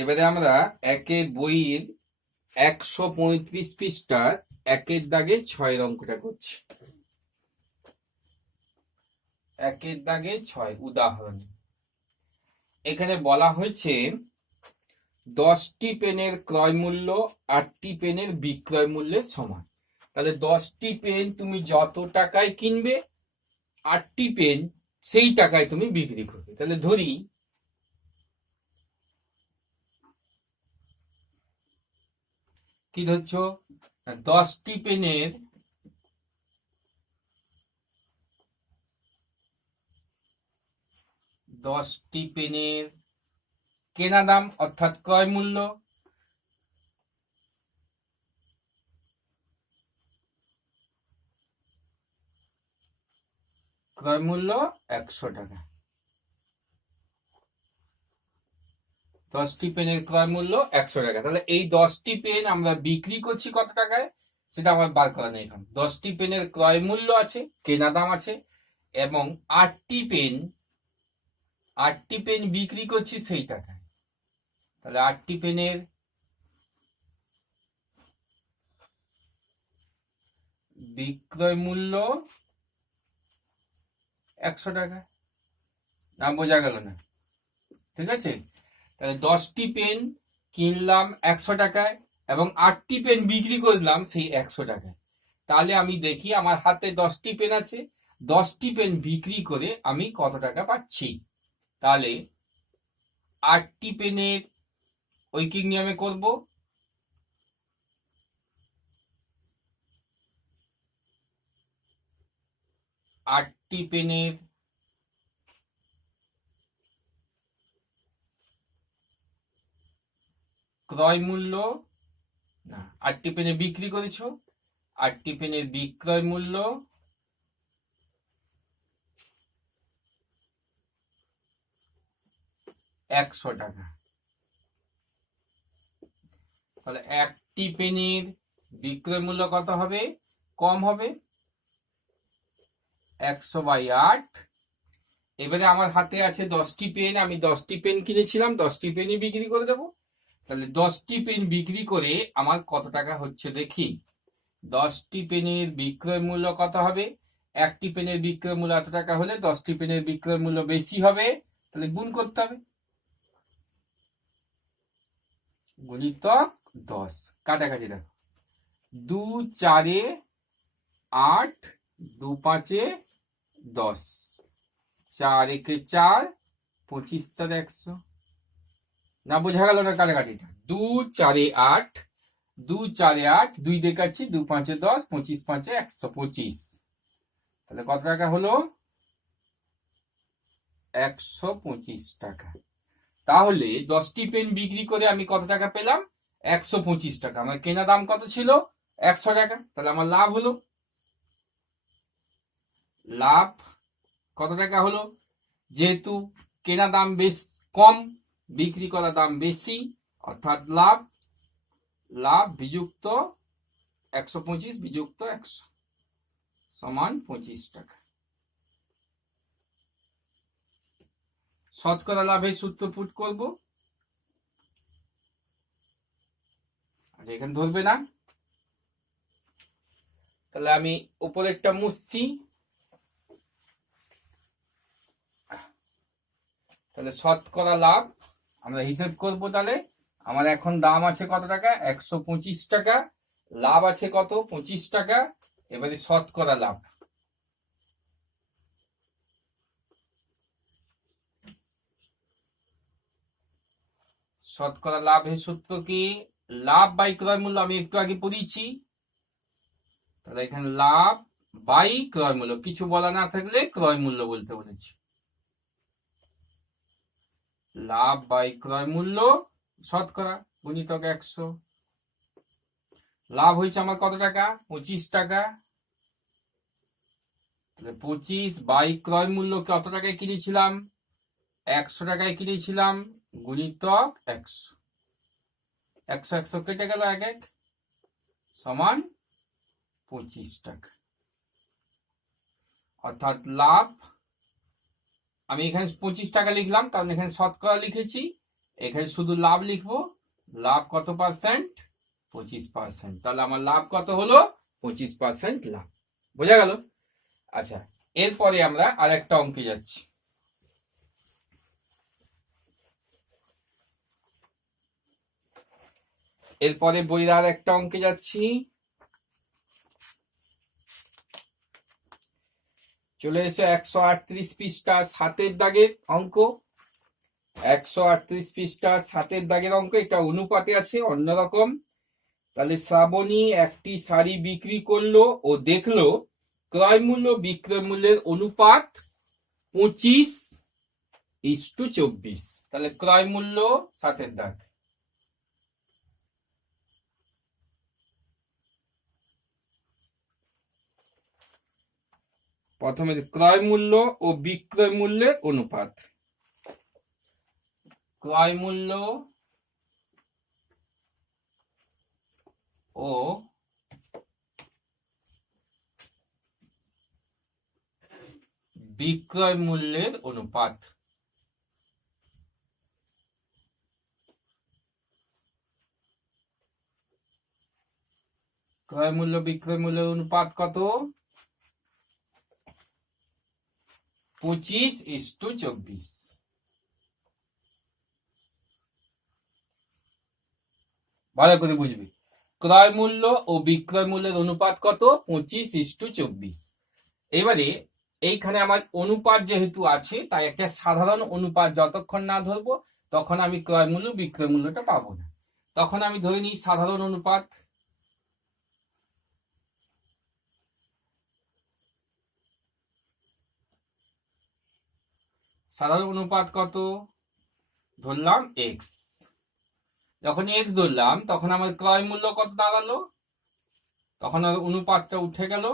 এবারে আমরা একের বইয়ের 135 পৃষ্ঠার একের দাগে 6 অঙ্কটা করছি। একের দাগে 6 উদাহরণ। এখানে বলা হয়েছে 10টি পেনের ক্রয় মূল্য 8টি পেনের বিক্রয় মূল্যের সমান। তাহলে 10টি পেন তুমি যত টাকায় কিনবে 8টি পেন সেই টাকায় তুমি বিক্রি করবে। তাহলে ধরি কি ধরছো, 10টি পেনের কেনা দাম অর্থাৎ ক্রয় মূল্য ক্রয় মূল্য 100 টাকা। 10টি পেনের ক্রয় মূল্য 100 টাকা। তাহলে এই 10টি পেন আমরা বিক্রি করছি কত টাকায় সেটা আমার বার করা নেই। এখন 10টি পেনের ক্রয় মূল্য আছে, কেনা দাম আছে, এবং 8টি পেন বিক্রি করছি সেই টাকায়। তাহলে 8টি পেনের বিক্রয় মূল্য 100 টাকা। না বোঝা গেল না? ঠিক আছে, তাহলে 10টি পেন কিনলাম 100 টাকায় এবং 8টি পেন বিক্রি করলাম সেই 100 টাকায়। তাহলে আমি দেখি আমার হাতে 10টি পেন আছে, 10টি পেন বিক্রি করে আমি কত টাকা পাচ্ছি। তাহলে 8টি পেনের ঐকিক নিয়মে করব। 8টি পেনের ক্রয় মূল্য, না 8টি পেনে বিক্রি করেছো, 8টি পেনের বিক্রয় মূল্য 100 টাকা। তাহলে একটি পেনের বিক্রয় মূল্য কত হবে? কম হবে 100/8। এবারে আমার হাতে আছে 10টি পেন, আমি 10টি পেন কিনেছিলাম, 10টি পেনই বিক্রি করে দেবো। তাহলে 10টি পেন বিক্রি করে আমার কত টাকা হচ্ছে দেখি। 10টি পেনের বিক্রয় মূল্য কত হবে? একটি পেনের বিক্রয় মূল্য এত টাকা হলে 10টি পেনের বিক্রয় মূল্য বেশি হবে, তাহলে গুণ করতে হবে। গুণিতক 10, কাটাকাটি দেখো, 2 4 8, 2 5 10, 4 1 4, 25 7 100। না বোঝা গেল না কাটাকাটিটা? 2 4 8, 2 4 8, 2 দেখাচ্ছি, 2 5 10, 25 5 125। তাহলে কত টাকা হলো? 125 টাকা। তাহলে 10টি পেন বিক্রি করে আমি কত টাকা পেলাম? 125 টাকা। আমার কেনা দাম কত ছিল? 100 টাকা। তাহলে আমার লাভ হলো, লাভ কত টাকা হলো? যেহেতু কেনা দাম বেশ কম, বিক্রি করা দাম বেশি, অর্থাৎ লাভ বিযুক্ত 125 বিযুক্ত 100 সমান 25 টাকা। শতকরা লাভের সূত্র পুট করব। এখানে ধরবে না, তাহলে আমি উপরেরটা মুছছি। তাহলে শতকরা লাভ আমরা হিসেব করব। তাহলে আমার এখন দাম আছে কত টাকা? 125 টাকা। লাভ আছে কত? 25 টাকা। এবারে শতকরা লাভ, শতকরা লাভের সূত্র কি? লাভ বাই ক্রয় মূল্য, আমি একটু আগে পড়িয়েছি। তাহলে এখানে লাভ বাই ক্রয় মূল্য, কিছু বলা না থাকলে ক্রয় মূল্য বলতে বলেছি। লাভ বাই ক্রয় মূল্য শতকরা গুণিতক 100। লাভ হয়েছে আমার কত টাকা? 25 টাকা। তাহলে 25 বাই ক্রয় মূল্য কত টাকায় কিনেছিলাম? 100 টাকায় কিনেছিলাম, গুণিতক 100। 100 100 কেটে গেল, 1 1 সমান 25 টাকা। অর্থাৎ লাভ, আমি এখানে 25 টাকা লিখলাম কারণ এখানে শতকরা লিখেছি, এখানে শুধু লাভ লিখবো, লাভ কত পার্সেন্ট, 25%। তাহলে আমার লাভ কত হলো, 25% লাভ। বোঝা গেল? আচ্ছা, এরপরে আমরা আর একটা অঙ্কে যাচ্ছি। এরপরে বইয়ের আর একটা অঙ্কে যাচ্ছি। চলে এসো 138 পৃষ্ঠা 7 দাগের অঙ্ক। 138 পৃষ্ঠা 7 দাগের অঙ্ক। এটা অনুপাতে আছে অন্যরকম। তাহলে শ্রাবণী একটি শাড়ি বিক্রি করলো ও দেখলো ক্রয় মূল্য বিক্রয় মূল্যের অনুপাত 25:24। তাহলে ক্রয় মূল্য 7 দাগ। প্রথমে ক্রয় মূল্য ও বিক্রয় মূল্যের অনুপাত। ক্রয় মূল্য ও বিক্রয় মূল্যের অনুপাত। ক্রয় মূল্য বিক্রয় মূল্যের অনুপাত কত, 25:24। ভালো করে বুঝবি, ক্রয় মূল্য ও বিক্রয় মূল্যের অনুপাত কত, 25:24। এবারে এইখানে আমার অনুপাত যেহেতু আছে, তাই একটা সাধারণ অনুপাত যতক্ষণ না ধরবো তখন আমি ক্রয় মূল্য বিক্রয় মূল্যটা পাবো না। তখন আমি ধরে নিই সাধারণ অনুপাত। সাধারণ অনুপাত কত ধরলাম, এক্স। যখন এক্স ধরলাম তখন আমার ক্রয় মূল্য কত দাঁড়ালো, তখন আর অনুপাতটা উঠে গেল,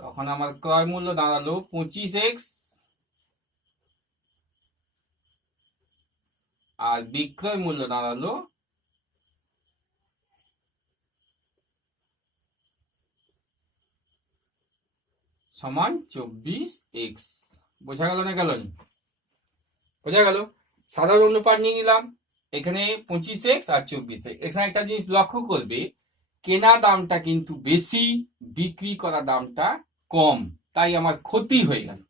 তখন আমার ক্রয় মূল্য দাঁড়ালো 25x আর বিক্রয় মূল্য দাঁড়ালো সমান 24x। বোঝা গেল না, গেল না? বোঝা গেল? সাধারণ অনুপাত নিয়ে নিলাম, এখানে 25x আর 24x। এখানে একটা জিনিস লক্ষ্য করবে, কেনা দামটা কিন্তু বেশি, বিক্রি করা দামটা কম, তাই আমার ক্ষতি হয়ে গেল।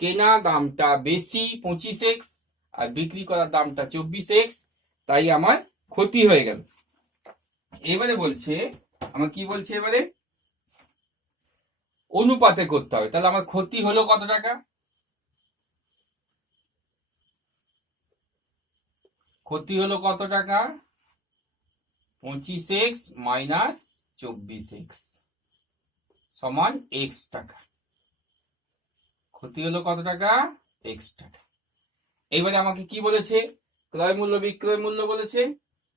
কেনা দামটা বেশি 25x আর বিক্রি করার দামটা 24x, তাই আমার ক্ষতি হয়ে গেল। এবারে বলছে, আমার কি বলছে, এবারে অনুপাতে করতে হবে। তাহলে আমার ক্ষতি হলো কত টাকা, ক্ষতি হলো কত টাকা, 25x মাইনাস 24x সমান x টাকা। ক্ষতি হলো কত টাকা, x টাকা। এবারে আমাকে কি বলেছে, ক্রয় মূল্য বিক্রয় মূল্য বলেছে।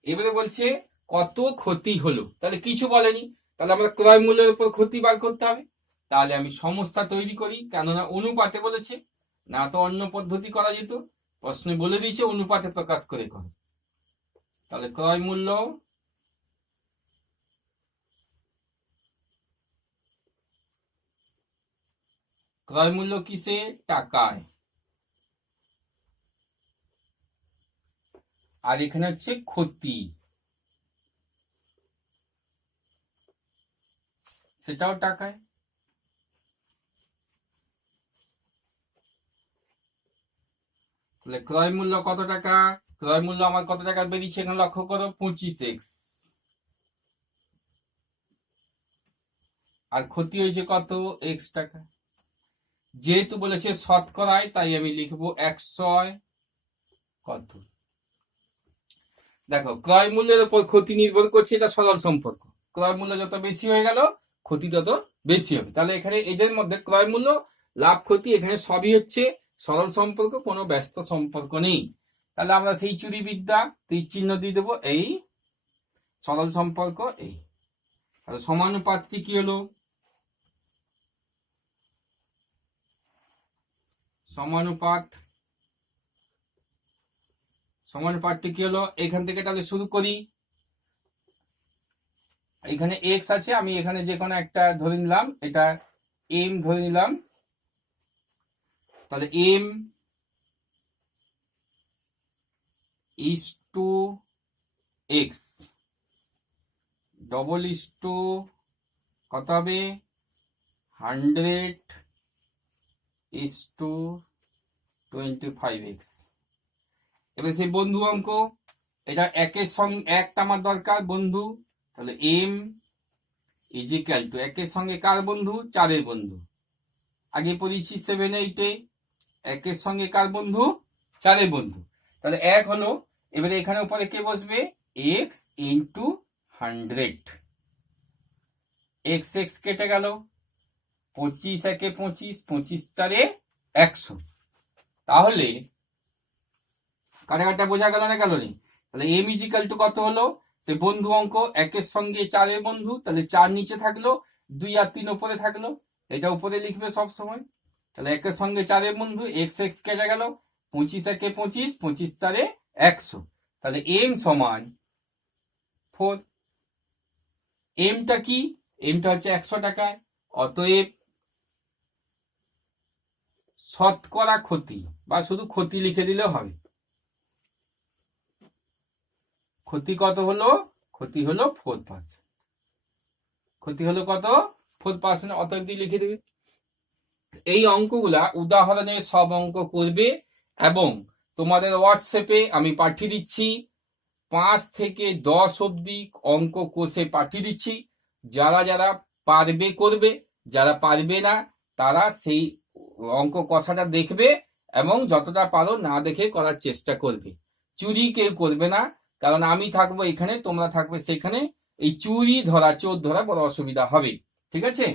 এবারে বলছে কত ক্ষতি হলো, তাহলে কিছু বলেনি, তাহলে আমরা ক্রয় মূল্যের উপর ক্ষতি বার করতে হবে। তাহলে আমি সমস্যা তৈরি করি, কেননা অনুপাতে বলেছে, না তো অন্য পদ্ধতি করা যেত। প্রশ্নে বলে দিয়েছে অনুপাতে প্রকাশ করে করো। তাহলে ক্রয় মূল্য ক্রয় মূল্য কিসে, টাকায়। আর এখানে হচ্ছে ক্ষতি, সেটাও টাকায়। তাহলে ক্রয় মূল্য কত টাকা, ক্রয় মূল্য আমার কত টাকা বেরিয়েছে, এখানে লক্ষ্য করো 25x, আর ক্ষতি হয়েছে কত, x টাকা। যেহেতু বলেছে শতকরায়, তাই আমি লিখবো 100 কত। দেখো, ক্রয় মূল্যের উপর ক্ষতি নির্ভর করছে, এটা সরল সম্পর্ক। ক্রয় মূল্য যত বেশি হয়ে গেল ক্ষতি তত বেশি হবে। তাহলে এখানে এদের মধ্যে ক্রয় মূল্য লাভ ক্ষতি এখানে সবই হচ্ছে সরল সম্পর্ক, কোনো ব্যস্ত সম্পর্ক নেই। তাহলে আমরা সেই চুরি বিদ্যা তীর চিহ্ন দিয়ে দেবো, এই সরল সম্পর্ক এই। তাহলে সমানুপাতটি কি হলো, সমানুপাতটি কি হলো, এখান থেকে তাহলে শুরু করি। এখানে x আছে, আমি এখানে যে কোনো একটা ধরে নিলাম, এটা m ধরে নিলাম। তাহলে m is to x double is to কত হবে 100 ইস টু 25x। এবার সেই বন্ধু অঙ্ক, এটা একের সঙ্গে একটা আমার দরকার বন্ধু, তাহলে m ইজিক্যাল টু একের সঙ্গে কার বন্ধু 4-এর বন্ধু। আগে পড়েছি 7-8-এ একের সঙ্গে কার বন্ধু 4-এর বন্ধু, তাহলে 1 হলো। এবারে এখানে উপরে কে বসবে x ইন্টু 100, x কেটে গেল, 25 একে 25, 25 4-এ 100। তাহলে কাটাকাটা বোঝা গেল না গেল নি? তাহলে m ইজিক্যাল টু কত হলো, সে বন্ধু অঙ্ক একের সঙ্গে 4-এর বন্ধু, তাহলে 4 নিচে থাকলো, 2 আর 3 উপরে থাকলো, এটা উপরে লিখবে সব সময়। তাহলে একের সঙ্গে 4-এর বন্ধু x কেটে গেল, 25 একে 25, 25 4-এ 100। তাহলে m সমান 4। এমটা কি, এমটা হচ্ছে 100 টাকায়। অতএব শতকরা ক্ষতি, বা শুধু ক্ষতি লিখে দিলেও হবে। ক্ষতি কত হলো, ক্ষতি হলো 4%। ক্ষতি হলো কত 4%, অতএব দিয়ে লিখে দেবে। এই অঙ্কগুলা উদাহরণে সব অঙ্ক করবে এবং তোমাদের হোয়াটসঅ্যাপে আমি পাঠিয়ে দিচ্ছি। 5 থেকে 10 অবধি অঙ্ক কোষে পাঠিয়ে দিচ্ছি। যারা যারা পারবে করবে, যারা পারবে না তারা সেই অঙ্ক কষাটা দেখবে এবং যতটা পারো না দেখে করার চেষ্টা করবে। চুরি কেউ করবে না, কারণ আমি থাকবো এখানে, তোমরা থাকবে সেখানে। এই চুরি ধরা চোর ধরা বড় অসুবিধা হবে, ঠিক আছে?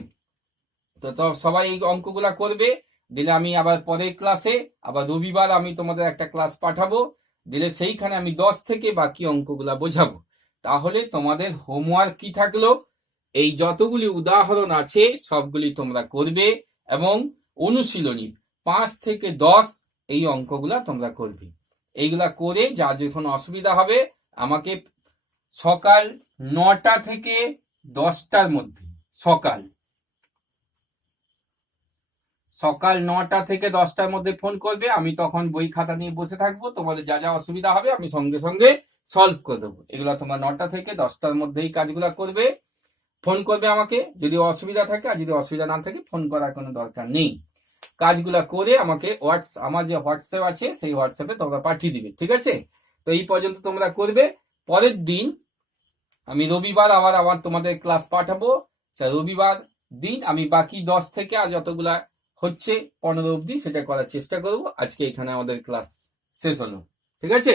তো সবাই এই অঙ্কগুলা করবে, দিলে আমি আবার পরের ক্লাসে আবার রবিবার আমি তোমাদের একটা ক্লাস পাঠাবো, দিলে সেইখানে আমি 10 থেকে বাকি অঙ্কগুলা বোঝাবো। তাহলে তোমাদের হোমওয়ার্ক কি থাকলো, এই যতগুলি উদাহরণ আছে সবগুলি তোমরা করবে এবং অনুশীলনী 5 থেকে 10 এই অঙ্কগুলা তোমরা করবে। এইগুলা করে যা যখন অসুবিধা হবে আমাকে সকাল 9টা থেকে 10টার মধ্যে, সকাল 9টা থেকে 10টার মধ্যে ফোন করবে। আমি তখন বই খাতা নিয়ে বসে থাকবো, তোমাদের যা যা অসুবিধা হবে আমি সঙ্গে সঙ্গে সলভ করে দেবো। এগুলা তোমরা 9টা থেকে 10টার মধ্যে এই কাজগুলা করবে। ফোন করবে আমাকে যদি অসুবিধা থাকে, আর যদি অসুবিধা না থাকে ফোন করার কোনো দরকার নেই। কাজগুলা করে আমাকে আমার যে হোয়াটসঅ্যাপ আছে সেই হোয়াটসঅ্যাপে তোমরা পাঠিয়ে দিবে, ঠিক আছে? তো এই পর্যন্ত তোমরা করবে। পরের দিন আমি রবিবার আবার তোমাদের ক্লাস পাঠাবো। রবিবার দিন আমি বাকি 10 থেকে আর যতগুলা হচ্ছে 15 অবধি সেটা করার চেষ্টা করব। আজকে এখানে আমাদের ক্লাস শেষ হলো, ঠিক আছে?